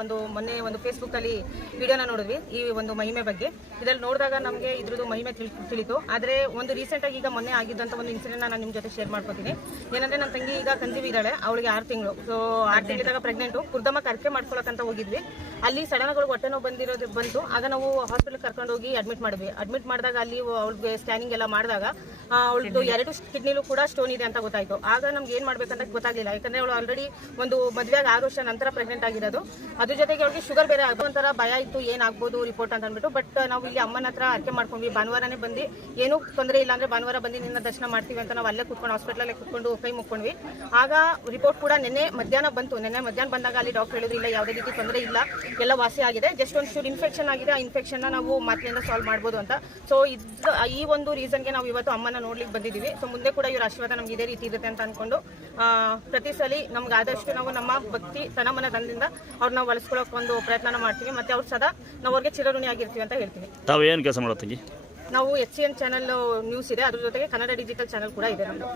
ಒಂದು ಮೊನ್ನೆ ಒಂದು ಫೇಸ್ಬುಕ್ ಅಲ್ಲಿ ವಿಡಿಯೋನ ನೋಡಿದ್ವಿ ಈ ಒಂದು ಮಹಿಮೆ ಬಗ್ಗೆ. ಇದ್ರಲ್ಲಿ ನೋಡಿದಾಗ ನಮಗೆ ಇದ್ರದ್ದು ಮಹಿಮೆ ತಿಳ್- ತಿಳಿತು. ಆದ್ರೆ ಒಂದು ರೀಸೆಂಟ್ ಆಗಿ ಈಗ ಮೊನ್ನೆ ಆಗಿದ್ದಂಥ ಒಂದು ಇನ್ಸಿಡೆಂಟ್ ನಾನು ನಿಮ್ಮ ಜೊತೆ ಶೇರ್ ಮಾಡ್ಕೊತೀನಿ. ಏನಂದ್ರೆ ನನ್ನ ತಂಗಿ ಈಗ ಕನ್ಸೀವ್ ಇದ್ದಾಳೆ ಅವಳಿಗೆ ಆರು ತಿಂಗಳು. ಸೊ ಆರು ತಿಂಗಳಿದಾಗ ಪ್ರೆಗ್ನೆಂಟು ಕುರ್ದಮ್ಮ ಕರ್ಕೆ ಮಾಡ್ಕೊಳಕ್ಕಂತ ಹೋಗಿದ್ವಿ. ಅಲ್ಲಿ ಸಡನ್ಗಳು ಹೊಟ್ಟೆ ನೋವು ಬಂದಿರೋದು ಬಂತು. ಆಗ ನಾವು ಹಾಸ್ಪಿಟಲ್ ಕರ್ಕೊಂಡು ಹೋಗಿ ಅಡ್ಮಿಟ್ ಮಾಡಿದ್ವಿ. ಅಡ್ಮಿಟ್ ಮಾಡಿದಾಗ ಅಲ್ಲಿ ಅವ್ಳಿಗೆ ಸ್ಕ್ಯಾನಿಂಗ್ ಎಲ್ಲ ಮಾಡಿದಾಗ ಅವಳದು ಎರಡು ಕಿಡ್ನಿಲೂ ಕೂಡ ಸ್ಟೋನ್ ಇದೆ ಅಂತ ಗೊತ್ತಾಯ್ತು. ಆಗ ನಮ್ಗೆ ಏನ್ ಮಾಡ್ಬೇಕಂತ ಗೊತ್ತಾಗ್ಲಿಲ್ಲ. ಯಾಕಂದ್ರೆ ಅವಳು ಆಲ್ರೆಡಿ ಒಂದು ಮದುವೆಗೆ ಆರು ವರ್ಷ ನಂತರ ಪ್ರೆಗ್ನೆಂಟ್ ಆಗಿರೋದು. ಅದ್ರ ಜೊತೆಗೆ ಅವಳಿಗೆ ಶುಗರ್ ಬೇರೆ ಆಗೋ ಒಂಥರ ಭಯ ಇತ್ತು ಏನಾಗ್ಬೋದು ರಿಪೋರ್ಟ್ ಅಂತ ಅಂದ್ಬಿಟ್ಟು. ಬಟ್ ನಾವು ಇಲ್ಲಿ ಅಮ್ಮನ ಹತ್ರ ಅರ್ಕೆ ಮಾಡ್ಕೊಂಡ್ವಿ. ಭಾನುವಾರನೇ ಬಂದು ಏನೂ ತೊಂದರೆ ಇಲ್ಲ ಅಂದ್ರೆ ಭಾನುವಾರ ಬಂದು ನಿನ್ನ ದರ್ಶನ ಮಾಡ್ತೀವಿ ಅಂತ ನಾವು ಅಲ್ಲೇ ಕುತ್ಕೊಂಡು ಹಾಸ್ಪಿಟಲಲ್ಲೇ ಕುತ್ಕೊಂಡು ಕೈ ಮುಕ್ಕೊಂಡ್ವಿ. ಆಗ ರಿಪೋರ್ಟ್ ಕೂಡ ನಿನ್ನೆ ಮಧ್ಯಾಹ್ನ ಬಂತು. ನಿನ್ನೆ ಮಧ್ಯಾಹ್ನ ಬಂದಾಗ ಅಲ್ಲಿ ಡಾಕ್ಟರ್ ಹೇಳಿದ್ರು ಇಲ್ಲ ಯಾವುದೇ ರೀತಿ ತೊಂದರೆ ಇಲ್ಲ. ಎಲ್ಲ ವಾಸಿ ಆಗಿದೆ. ಜಸ್ಟ್ ಒಂದು ಚೂರು ಇನ್ಫೆಕ್ಷನ್ ಆಗಿದೆ. ಆ ಇನ್ಫೆಕ್ಷನ್ ನಾವು ಮಾತಿನಿಂದ ಸಾಲ್ವ್ ಮಾಡ್ಬೋದು ಅಂತ. ಸೊ ಇದು ಈ ಒಂದು ರೀಸನ್ಗೆ ನಾವು ಇವತ್ತು ಅಮ್ಮನ ನೋಡ್ಲಿಕ್ಕೆ ಬಂದಿದ್ದೀವಿ. ಸೊ ಮುಂದೆ ಕೂಡ ಇವ್ರ ಆಶೀರ್ವಾದ ನಮ್ಗೆ ಇದೇ ರೀತಿ ಇರುತ್ತೆ ಅಂತ ಅನ್ಕೊಂಡು ಪ್ರತಿ ಸಲ ನಮ್ಗೆ ಆದಷ್ಟು ನಾವು ನಮ್ಮ ಭಕ್ತಿ ತನಮನ ತಂದಿಂದ ಅವ್ರನ್ನ ಬಳಸ್ಕೊಳ್ಳೋಕೆ ಒಂದು ಪ್ರಯತ್ನ ಮಾಡ್ತೀವಿ. ಮತ್ತೆ ಅವ್ರು ಸದಾ ನಾವು ಅವ್ರಿಗೆ ಚಿರಋಣಿ ಆಗಿರ್ತೀವಿ ಅಂತ ಹೇಳ್ತೀವಿ. ತಾವು ಏನು ಕೆಲಸ ಮಾಡೋ ನಾವು H C N channel news ಇದೆ. ಅದ್ರ ಜೊತೆಗೆ ಕನ್ನಡ ಡಿಜಿಟಲ್ ಚಾನಲ್ ಕೂಡ ಇದೆ ನಮ್ಮದು